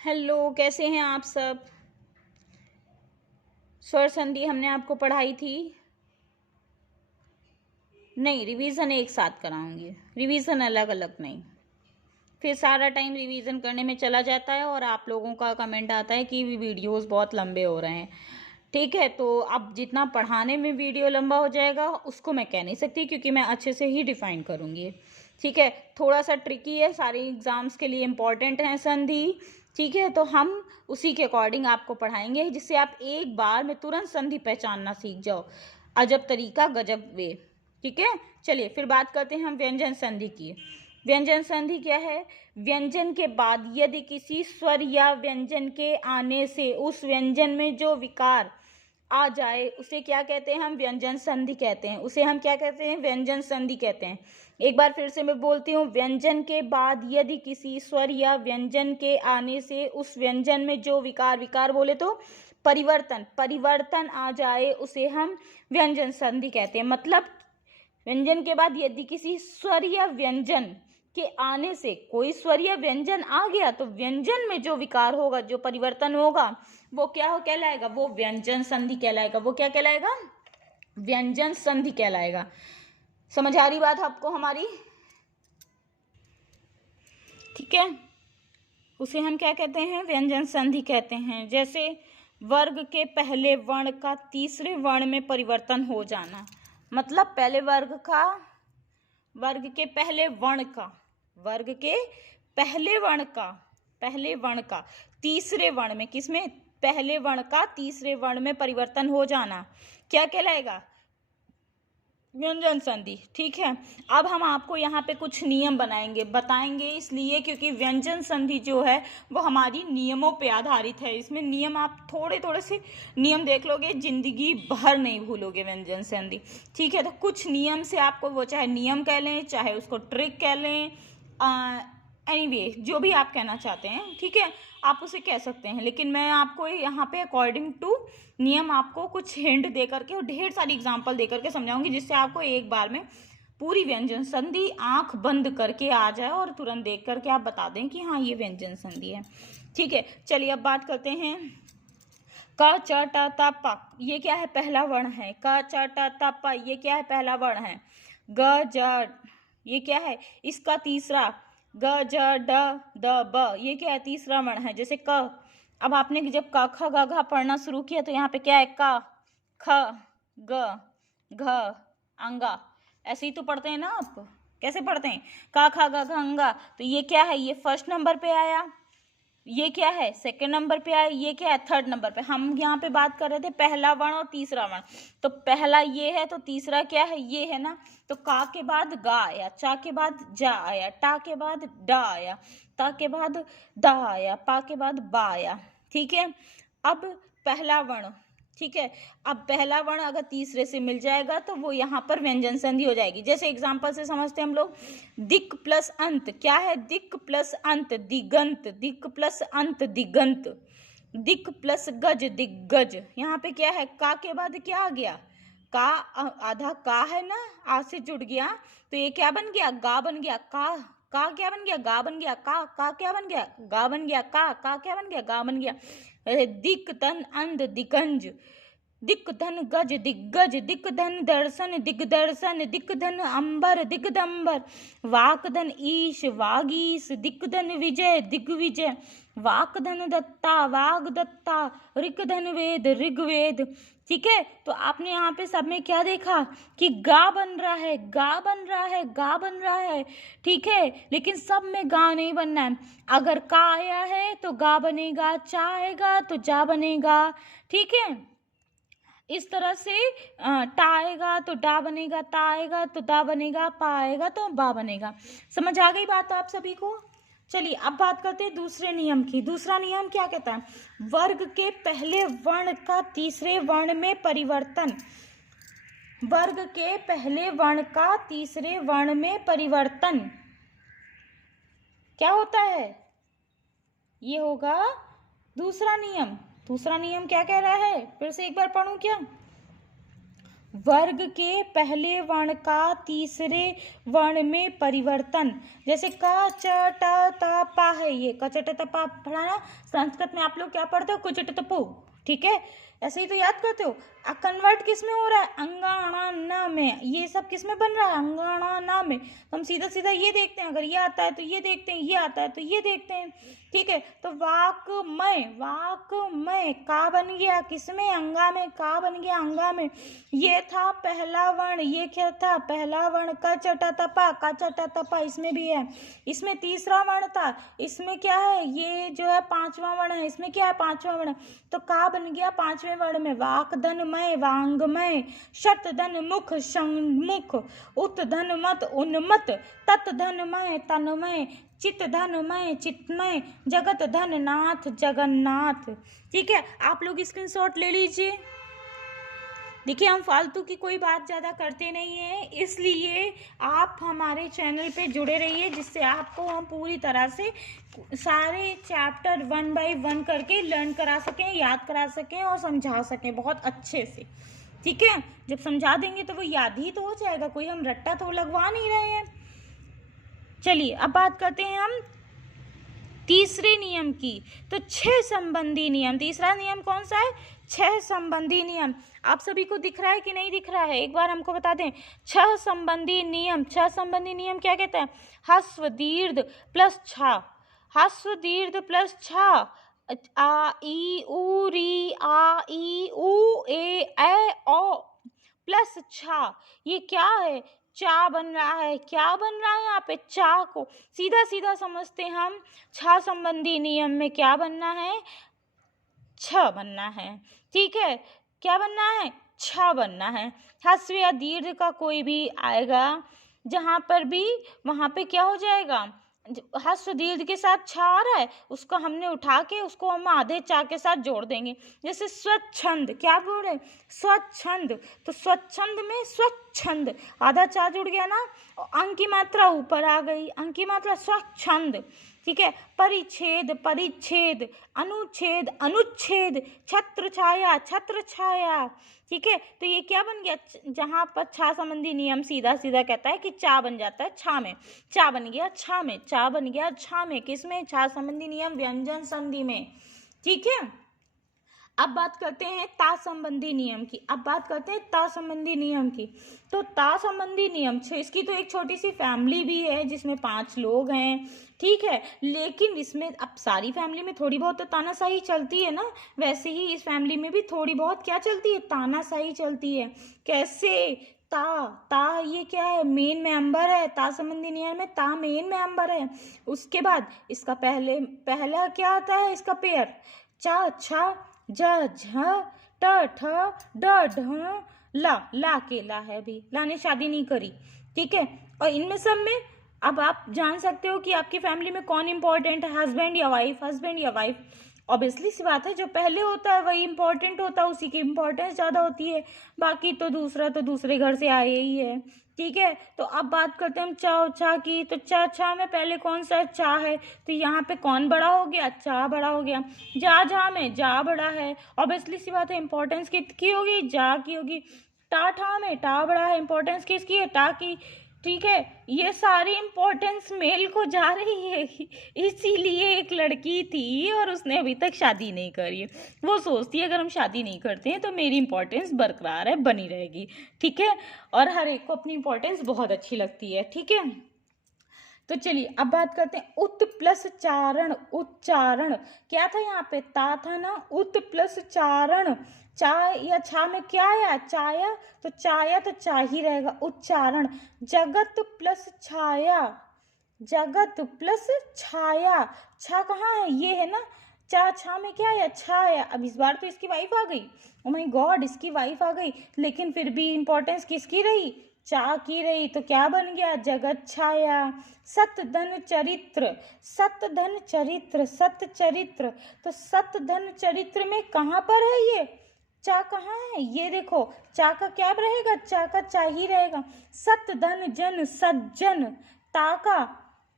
Hello, कैसे हैं आप सब। स्वर संधि हमने आपको पढ़ाई थी। नहीं, रिवीजन एक साथ कराऊंगी, रिवीजन अलग अलग नहीं। फिर सारा टाइम रिवीजन करने में चला जाता है और आप लोगों का कमेंट आता है कि वीडियोस बहुत लंबे हो रहे हैं। ठीक है, तो अब जितना पढ़ाने में वीडियो लंबा हो जाएगा उसको मैं कह नहीं सकती, क्योंकि मैं अच्छे से ही डिफाइन करूंगी। ठीक है, थोड़ा सा ट्रिकी है, सारे एग्जाम्स के लिए इम्पॉर्टेंट है संधि। ठीक है, तो हम उसी के अकॉर्डिंग आपको पढ़ाएंगे, जिससे आप एक बार में तुरंत संधि पहचानना सीख जाओ। अजब तरीका गजब वे। ठीक है, चलिए फिर बात करते हैं हम व्यंजन संधि की। व्यंजन संधि क्या है? व्यंजन के बाद यदि किसी स्वर या व्यंजन के आने से उस व्यंजन में जो विकार आ जाए उसे क्या कहते हैं? हम व्यंजन संधि कहते हैं। उसे हम क्या कहते हैं? व्यंजन संधि कहते हैं। एक बार फिर से मैं बोलती हूँ, व्यंजन के बाद यदि किसी स्वर या व्यंजन के आने से उस व्यंजन में जो विकार बोले तो परिवर्तन आ जाए उसे हम व्यंजन संधि कहते हैं। मतलब व्यंजन के बाद यदि किसी स्वर या व्यंजन के आने से कोई स्वर या व्यंजन आ गया तो व्यंजन में जो विकार होगा, जो परिवर्तन होगा, वो क्या हो कहलाएगा? वो व्यंजन संधि कहलाएगा। वो क्या कहलाएगा? व्यंजन संधि कहलाएगा। समझ आ रही बात आपको हमारी? ठीक है, उसे हम क्या कहते हैं? व्यंजन संधि कहते हैं। जैसे वर्ग के पहले वर्ण का तीसरे वर्ण में परिवर्तन हो जाना। मतलब पहले वर्ग के पहले वर्ण का तीसरे वर्ण में, किसमें? पहले वर्ण का तीसरे वर्ण में परिवर्तन हो जाना क्या कहलाएगा? व्यंजन संधि। ठीक है, अब हम आपको यहाँ पे कुछ नियम बताएंगे इसलिए क्योंकि व्यंजन संधि जो है वो हमारी नियमों पे आधारित है। इसमें नियम आप थोड़े थोड़े से नियम देख लोगे, जिंदगी भर नहीं भूलोगे व्यंजन संधि। ठीक है, तो कुछ नियम से आपको, वो चाहे नियम कह लें चाहे उसको ट्रिक कह लें, एनीवे जो भी आप कहना चाहते हैं, ठीक है, आप उसे कह सकते हैं। लेकिन मैं आपको यहाँ पे अकॉर्डिंग टू नियम आपको कुछ हिंट दे करके और ढेर सारी एग्जांपल दे करके समझाऊंगी, जिससे आपको एक बार में पूरी व्यंजन संधि आंख बंद करके आ जाए और तुरंत देख करके आप बता दें कि हाँ ये व्यंजन संधि है। ठीक है, चलिए अब बात करते हैं। क च ट त प, ये क्या है? पहला वर्ण है। क च ट त प, ये क्या है? पहला वर्ण है। ग ज, ये क्या है? इसका तीसरा। ग ज ड द ब, ये क्या है? तीसरा वर्ण है। जैसे क, अब आपने जब क ख ग घ पढ़ना शुरू किया तो यहाँ पे क्या है? क ख ग घ अंगा, ऐसे ही तो पढ़ते हैं ना आप। कैसे पढ़ते हैं? क ख ग घ अंगा। तो ये क्या है? ये फर्स्ट नंबर पे आया। ये क्या है? सेकंड नंबर पे आया। ये क्या है? थर्ड नंबर पे। हम यहाँ पे बात कर रहे थे पहला वर्ण और तीसरा वर्ण। तो पहला ये है तो तीसरा क्या है? ये है ना। तो का के बाद गा आया, चा के बाद जा आया, टा के बाद डा आया, ता के बाद दा आया, पा के बाद बा आया। ठीक है, अब पहला वर्ण, ठीक है, अब पहला वर्ण अगर तीसरे से मिल जाएगा तो वो यहाँ पर व्यंजन संधि हो जाएगी। जैसे एग्जांपल से समझते हैं हम लोग। दिक प्लस अंत, क्या है? दिक प्लस अंत दिगंत, दिक प्लस अंत दिगंत, दिक प्लस गज दिग्गज। यहाँ पे क्या है? का के बाद क्या आ गया? का, आधा का है ना, आ से जुड़ गया तो ये क्या बन गया? गा बन गया। का क्या बन गया? गा बन गया। का क्या बन गया? गा बन गया। का क्या बन गया? गा बन गया। दिक तन अंध दिगंज, दिक धन गज दिग्गज, दिक धन दर्शन दिग्दर्शन, दिक धन अंबर दिगदंबर, वाक धन ईश वागीश, दिक धन विजय दिग्विजय, वाक धन दत्ता वाग दत्ता, ऋक धन वेद ऋग्वेद। ठीक है, तो आपने यहाँ पे सब में क्या देखा कि गा बन रहा है, गा बन रहा है, गा बन रहा है। ठीक है, लेकिन सब में गा नहीं बनना है। अगर का आया है तो गा बनेगा, चा आएगा तो जा बनेगा। ठीक है, इस तरह से टा आएगा तो डा बनेगा, ता आएगा तो दा बनेगा, पा आएगा तो बा बनेगा। समझ आ गई बात आप सभी को? चलिए अब बात करते हैं दूसरे नियम की। दूसरा नियम क्या कहता है? वर्ग के पहले वर्ण का तीसरे वर्ण में परिवर्तन। वर्ग के पहले वर्ण का तीसरे वर्ण में परिवर्तन क्या होता है? ये होगा दूसरा नियम। दूसरा नियम क्या कह रहा है? फिर से एक बार पढ़ूं क्या? वर्ग के पहले वर्ण का तीसरे वर्ण में परिवर्तन। जैसे क च ट त पा है, ये क च ट त पा पढ़ा ना, संस्कृत में आप लोग क्या पढ़ते हो, कुच ट त पू, ठीक है, ऐसे ही तो याद करते हो। कन्वर्ट किस में हो रहा है, अंगाणा न में, ये सब किस में बन रहा है, अंगाणा न में। तो हम सीधा सीधा ये देखते हैं, अगर ये आता है तो ये देखते हैं, ये आता है तो ये देखते हैं, ठीक है। तो वाकमय का बन गया किसमें, अंगा में, का बन गया अंगा में। ये था पहला वर्ण, ये क्या था पहला वर्ण, क च ट त पा, क च ट त पा, इसमें भी है। इसमें तीसरा वर्ण था, इसमें क्या है, ये जो है पांचवा वर्ण है, इसमें क्या है पांचवा वर्ण, तो का बन गया पांचवें वर्ण में। वाकधनमय वांगमय, शतधनमुख संमुख, उत्धनमत उन्मत, तत्धनमय तन्मय, चितधनमय चित्मय, जगत धननाथ जगन्नाथ। ठीक है, आप लोग स्क्रीनशॉट ले लीजिए। देखिए हम फालतू की कोई बात ज़्यादा करते नहीं हैं, इसलिए आप हमारे चैनल पे जुड़े रहिए, जिससे आपको हम पूरी तरह से सारे चैप्टर 1 बाय 1 करके लर्न करा सकें, याद करा सकें और समझा सकें बहुत अच्छे से। ठीक है, जब समझा देंगे तो वो याद ही तो हो जाएगा, कोई हम रट्टा तो लगवा नहीं रहे हैं। चलिए अब बात करते हैं हम तीसरे नियम की। तो 6 संबंधी नियम, तीसरा नियम कौन सा है, 6 संबंधी नियम। आप सभी को दिख रहा है कि नहीं दिख रहा है, एक बार हमको बता दें। 6 संबंधी नियम, 6 संबंधी नियम क्या कहते हैं, ह्रस्व दीर्घ प्लस छा, ह्रस्व दीर्घ प्लस छा, आ ई उ री आ ई उ ए ओ प्लस छा, ये क्या है, चा बन रहा है। क्या बन रहा है यहाँ पे, चा को सीधा सीधा समझते हम, छा संबंधी नियम में क्या बनना है, छ बनना है। ठीक है, क्या बनना है, छ बनना है। ह्रस्व या दीर्घ का कोई भी आएगा जहाँ पर भी, वहाँ पे क्या हो जाएगा, ह्रस्व दीर्घ के साथ छा आ रहा है, उसको हमने उठा के उसको हम आधे चा के साथ जोड़ देंगे। जैसे स्वच्छंद, क्या बोल रहे, स्वच्छंद, तो स्वच्छंद में स्वच्छंद, आधा चा जुड़ गया ना, अंक की मात्रा ऊपर आ गई, अंक की मात्रा स्वच्छंद। ठीक है, परिच्छेद परिच्छेद, अनुच्छेद अनुच्छेद, छत्र छाया छत्र छाया। ठीक है, तो ये क्या बन गया, जहाँ पर छा संबंधी नियम सीधा सीधा कहता है कि चा बन जाता है छा में, चा बन गया छा में, चा बन गया छा में, किसमें, छा संबंधी नियम व्यंजन संधि में। ठीक है, अब बात करते हैं ता संबंधी नियम की, अब बात करते हैं ता संबंधी नियम की। तो ता संबंधी नियम, इसकी तो एक छोटी सी फैमिली भी है जिसमें 5 लोग हैं। ठीक है, लेकिन इसमें अब सारी फैमिली में थोड़ी बहुत तो तानाशाही चलती है ना, वैसे ही इस फैमिली में भी थोड़ी बहुत क्या चलती है, तानाशाही चलती है। कैसे, ता, ता ये क्या है, मेन मेंबर है, ता संबंधी नियम में ता मेन मेंबर है। उसके बाद इसका पहला क्या आता है, इसका पेयर, चा छा ज झ ट ठ ड ढ ला के ला है, भी ला ने शादी नहीं करी। ठीक है, और इनमें सब में अब आप जान सकते हो कि आपकी फैमिली में कौन इंपॉर्टेंट है, हस्बैंड या वाइफ, हस्बैंड या वाइफ। ऑब्वियसली सी बात है, जो पहले होता है वही इंपॉर्टेंट होता है, उसी की इंपॉर्टेंस ज़्यादा होती है, बाकी तो दूसरा तो दूसरे घर से आए ही है। ठीक है, तो अब बात करते हैं हम चा और छा की। तो चा छा में पहले कौन सा चा है, तो यहाँ पे कौन बड़ा हो गया, चा बड़ा हो गया। जा झा में जा बड़ा है, ऑब्वियसली सी बात है, इंपॉर्टेंस किसकी होगी, जा की होगी। टा ठा में टा बड़ा है, इंपॉर्टेंस किसकी है, टा की। ठीक है, ये सारी इंपॉर्टेंस मेल को जा रही है, इसीलिए एक लड़की थी और उसने अभी तक शादी नहीं करी है। वो सोचती है अगर हम शादी नहीं करते हैं तो मेरी इंपॉर्टेंस बरकरार है, बनी रहेगी। ठीक है, और हर एक को अपनी इंपॉर्टेंस बहुत अच्छी लगती है। ठीक है, तो चलिए अब बात करते हैं उत प्लस चारण, उच्चारण। क्या था यहाँ पे, ता था ना, उत प्लस चारण, चा या छा में क्या आया, चाया, तो चाया तो चा ही रहेगा, उच्चारण। जगत प्लस छाया, जगत प्लस छाया, छा कहाँ है, ये है ना, चा छा में क्या आया, छा आया। अब इस बार तो इसकी वाइफ आ गई, ओ माय गॉड, इसकी वाइफ आ गई, लेकिन फिर भी इंपॉर्टेंस किसकी रही, चा की रही, तो क्या बन गया, जगत छाया। सत धन चरित्र, सत धन चरित्र, सत चरित्र, तो सत धन चरित्र में कहाँ पर है ये, चा कहाँ है, ये देखो, चा का क्या रहेगा, चा का चा ही रहेगा। सत धन जन सज्जन, ता का,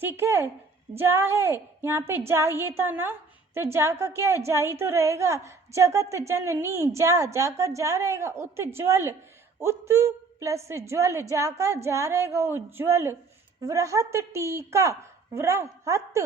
ठीक है, जा है, यहाँ पे जा ये था ना, तो जा का क्या है, जा ही तो रहेगा। जगत जननी, जा का जा रहेगा। उज्ज्वल, उत प्लस ज्वल, जा का जा रहेगा उज्ज्वल, वृहत टीका, वृहत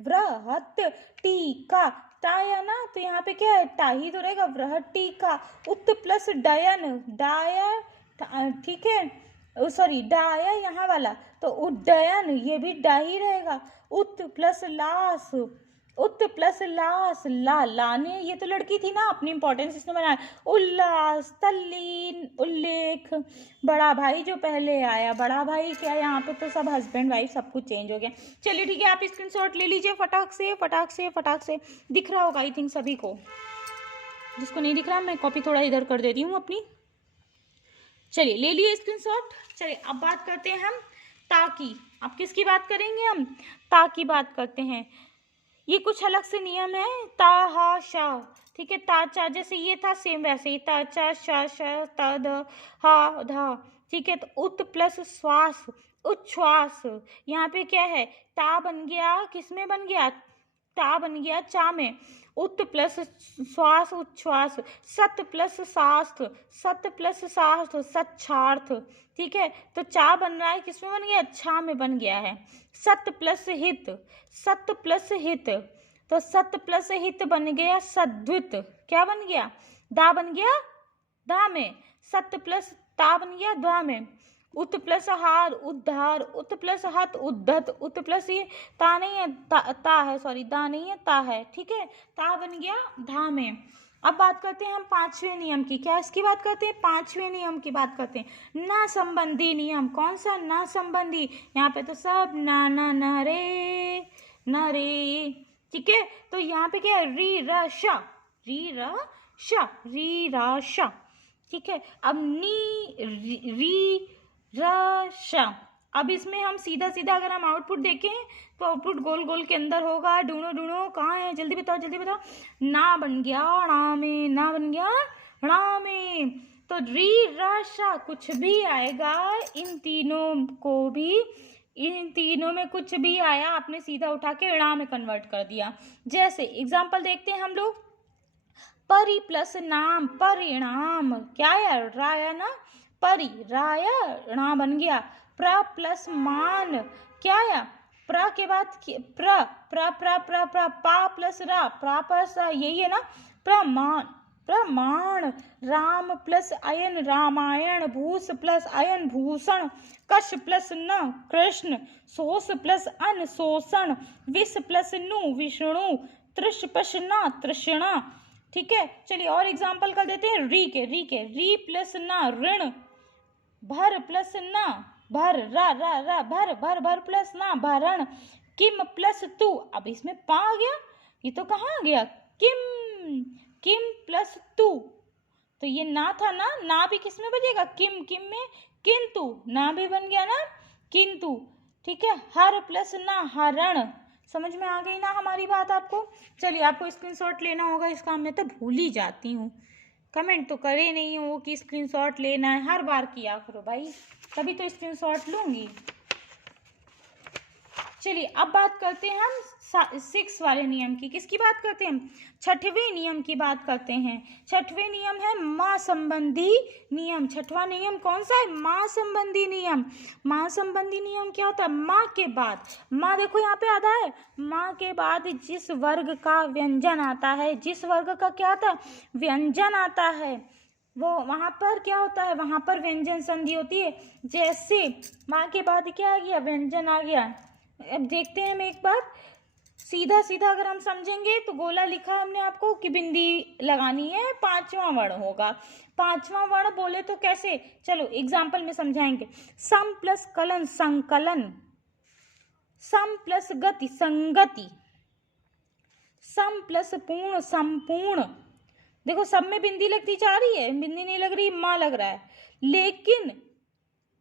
वृहत टीका, टाया ना, तो यहाँ पे क्या है, टाही तो रहेगा, वृहत टीका। उत प्लस डयन, डाया, ठीक है, सॉरी डाया यहाँ वाला, तो उड्डयन, ये भी डा ही रहेगा। उत प्लस लास, उत प्लस लास, लाने, ये तो लड़की थी ना, अपनी इंपॉर्टेंस इसने बनाया। उल्लास, तल्लीन, उल्लेख, बड़ा भाई जो पहले आया, बड़ा भाई क्या, यहाँ पे तो सब हस्बैंड वाइफ सब कुछ चेंज हो गया। चलिए ठीक है, आप स्क्रीनशॉट ले लीजिए फटाक से फटाक से फटाक से, दिख रहा होगा आई थिंक सभी को, जिसको नहीं दिख रहा मैं कॉपी थोड़ा इधर कर देती हूँ अपनी। चलिए ले लिए स्क्रीनशॉट। चलिए अब बात करते हैं हम ता की। अब किसकी बात करेंगे हम, ता की बात करते हैं। ये कुछ अलग से नियम है, ता हा शा, ठीक है, ता चा जैसे ये था सेम वैसे ही, ता चा शा शा ता ध हा धा, ठीक है। तो उत प्लस श्वास, उच्छ्वास, यहाँ पे क्या है, ता बन गया, किसमें बन गया, ता बन गया चा में, उत प्लस श्वास उच्छ्वास, सत प्लस शास्त्र, सत प्लस शास्त्र सच्छार्थ, ठीक है। तो चा बन रहा है, किसमें बन गया, छा में बन गया है। सत प्लस हित, सत प्लस हित, तो सत प्लस हित बन गया सद्वित, क्या बन गया, दा बन गया दा में, सत प्लस ता बन गया द्वा में। उत प्लस हार उद्धार, उत प्लस हत उद्धत, उत प्लस ये ता नहीं है, ता है, सॉरी दा नहीं है ता है, ठीक है, ता बन गया धा में। अब बात करते हैं हम पांचवें नियम की। क्या इसकी बात करते हैं, पांचवें नियम की बात करते हैं, ना संबंधी नियम। कौन सा, ना संबंधी, यहाँ पे तो सब ना ना न रे न रे, ठीक है। तो यहाँ पे क्या है, री र श, री र श, री रा श, ठीक है। अब नी री र श, अब इसमें हम सीधा सीधा अगर हम आउटपुट देखें तो आउटपुट गोल गोल के अंदर होगा, ढूंढो ढूंढो कहाँ है, जल्दी बताओ जल्दी बताओ। ना बन गया णा में, ना बन गया णा में, तो री र श कुछ भी आएगा, इन तीनों को भी, इन तीनों में कुछ भी आया आपने सीधा उठा के णा में कन्वर्ट कर दिया। जैसे एग्जाम्पल देखते हैं हम लोग, परि प्लस नाम, परिणाम, क्या है, राया ना, परि राया णा बन गया। प्र प्लस मान, क्या है, प्र के बाद प्र प्र प्र प्र प्र पा प्लस रा, प्रा प्लस रा, यही है ना, प्रमाण, प्रमाण। राम प्लस अयन रामायण, भूस प्लस अयन भूषण, कश प्लस न कृष्ण, सोस प्लस अन शोषण, विष प्लस नु विष्णु, तृष प्लस न तृष्णा, ठीक है। चलिए और एग्जाम्पल कर देते हैं, री के, री प्लस न ऋण, भर प्लस न भर, रा रा रा भर, भर भर प्लस ना भरण, किम प्लस तू, अब इसमें पा आ गया, ये तो कहाँ आ गया, किम, किम प्लस तू, तो ये ना था ना भी किस में बजेगा, किम, किम में किंतु, ना भी बन गया ना किंतु, ठीक है। हर प्लस ना हरण, समझ में आ गई ना हमारी बात आपको। चलिए आपको स्क्रीनशॉट लेना होगा इसका, मैं तो भूल ही जाती हूँ, कमेंट तो करे नहीं हो कि स्क्रीनशॉट लेना है, हर बार किया करो भाई, तभी तो स्क्रीनशॉट लूंगी। चलिए अब बात करते हैं हम 6 वाले नियम की। किसकी बात करते हैं हम, छठवें नियम की बात करते हैं। छठवें नियम है माँ संबंधी नियम। छठवां नियम कौन सा है, माँ संबंधी नियम। माँ संबंधी नियम क्या होता है, माँ के बाद, माँ देखो यहाँ पे आधा है, माँ के बाद जिस वर्ग का व्यंजन आता है, जिस वर्ग का क्या आता है, व्यंजन आता है, वो वहाँ पर क्या होता है, वहाँ पर व्यंजन संधि होती है। जैसे माँ के बाद क्या आ गया, व्यंजन आ गया। अब देखते हैं हम एक बार, सीधा सीधा अगर हम समझेंगे तो गोला लिखा है हमने आपको कि बिंदी लगानी है, 5वां वर्ण होगा। 5वां वर्ण बोले तो कैसे, चलो एग्जाम्पल में समझाएंगे। सम प्लस कलन संकलन, सम प्लस गति संगति, सम प्लस पूर्ण संपूर्ण। देखो सब में बिंदी लगती जा रही है, बिंदी नहीं लग रही, माँ लग रहा है, लेकिन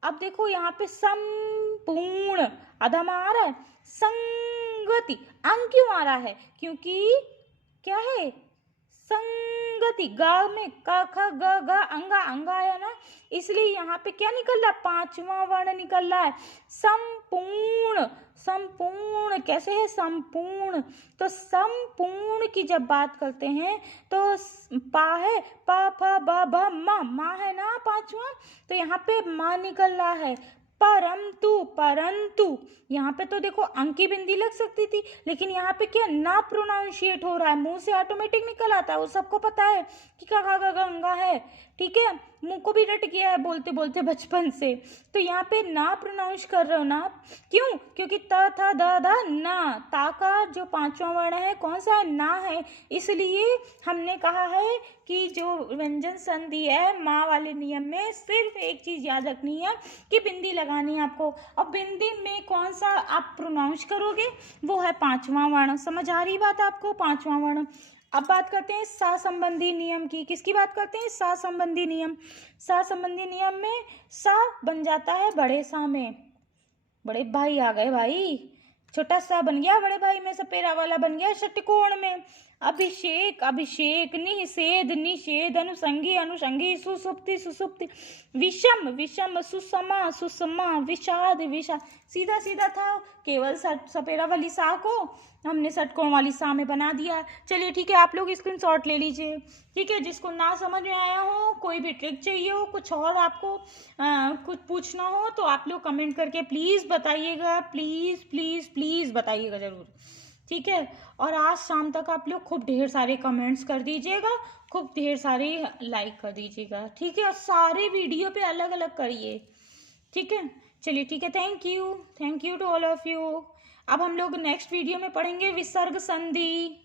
अब देखो यहाँ पे संपूर्ण अधमा आ रहा है, संगति अंग क्यों आ रहा है, क्योंकि क्या है, संगति, ग में क ख ग घ अंगा, अंगा आया ना, इसलिए यहाँ पे क्या निकल रहा है, पांचवा वर्ण निकल रहा है, संपूर्ण। संपूर्ण कैसे है, संपूर्ण। तो संपूर्ण की जब बात करते हैं तो पा है, पा फ ब भ म, मा है ना पांचवा, तो यहाँ पे मा निकल रहा है। परंतु, परंतु यहाँ पे तो देखो अंक की बिंदी लग सकती थी, लेकिन यहाँ पे क्या ना प्रोनाउंशिएट हो रहा है, मुंह से ऑटोमेटिक निकल आता है, वो सबको पता है कि का गंगा है, ठीक है, मुंह को भी रट गया है बोलते बोलते बचपन से। तो यहाँ पे ना प्रोनाउंस कर रहे हो ना, क्यों, क्योंकि त था द धा ना, ता का जो पांचवा वर्ण है कौन सा है, ना है, इसलिए हमने कहा है कि जो व्यंजन संधि है माँ वाले नियम में सिर्फ एक चीज याद रखनी है कि बिंदी लगानी है आपको, और बिंदी में कौन सा आप प्रोनाउंस करोगे, वो है पांचवा वर्ण। समझ आ रही बात आपको, पांचवा वर्ण। अब बात करते हैं सा संबंधी नियम की। किसकी बात करते हैं, सा संबंधी नियम। सा संबंधी नियम में सा बन जाता है बड़े सा में, बड़े भाई आ गए भाई, छोटा सा बन गया बड़े भाई में, सपेरा वाला बन गया षटकोण में। अभिषेक, अभिषेक, निषेध, निषेध, अनुसंगी, अनुसंगी, सुसुप्ति, सुसुप्ति, विषम, विषम, सुषमा, सुषमा, विषाद, विषाद। सीधा सीधा था, केवल सपेरा वाली सा को हमने षटकोण वाली सा में बना दिया। चलिए ठीक है, आप लोग स्क्रीनशॉट ले लीजिए, ठीक है। जिसको ना समझ में आया हो, कोई भी ट्रिक चाहिए हो, कुछ और आपको कुछ पूछना हो, तो आप लोग कमेंट करके प्लीज़ बताइएगा, प्लीज़ प्लीज़ प्लीज़ बताइएगा ज़रूर, ठीक है। और आज शाम तक आप लोग खूब ढेर सारे कमेंट्स कर दीजिएगा, खूब ढेर सारे लाइक कर दीजिएगा, ठीक है, और सारे वीडियो पे अलग अलग करिए, ठीक है। चलिए ठीक है, thank you to all of you. अब हम लोग नेक्स्ट वीडियो में पढ़ेंगे विसर्ग संधि।